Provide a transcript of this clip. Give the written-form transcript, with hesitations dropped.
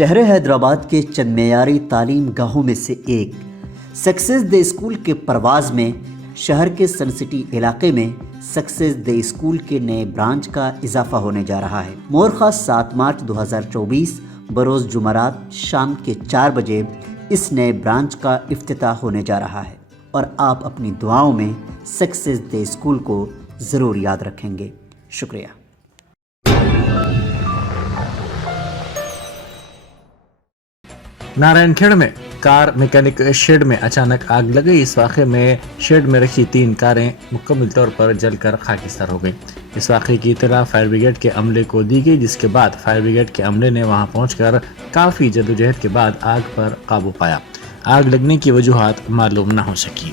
शहर हैदराबाद के चंद मेयारी तालीम गाहों में से एक सक्सेस डे स्कूल के परवाज़ में शहर के सन सिटी इलाके में सक्सेस डे स्कूल के नए ब्रांच का इजाफा होने जा रहा है। मोरखा 7 मार्च 2024 बरोज़ जुमरात शाम के 4 बजे इस नए ब्रांच का इफ्तिताह होने जा रहा है और आप अपनी दुआओं में सक्सेस डे स्कूल को ज़रूर याद रखेंगे। शुक्रिया। नारायणखेड़ में कार मैकेनिक शेड में अचानक आग लग गई। इस वाक़े में शेड में रखी 3 कारें मुकम्मल तौर पर जलकर खाकिस्तार हो गई। इस वाक़े की इत्तला फायर ब्रिगेड के अमले को दी गई, जिसके बाद फायर ब्रिगेड के अमले ने वहां पहुंचकर काफ़ी जद्दोजहद के बाद आग पर काबू पाया। आग लगने की वजूहात मालूम न हो सकी।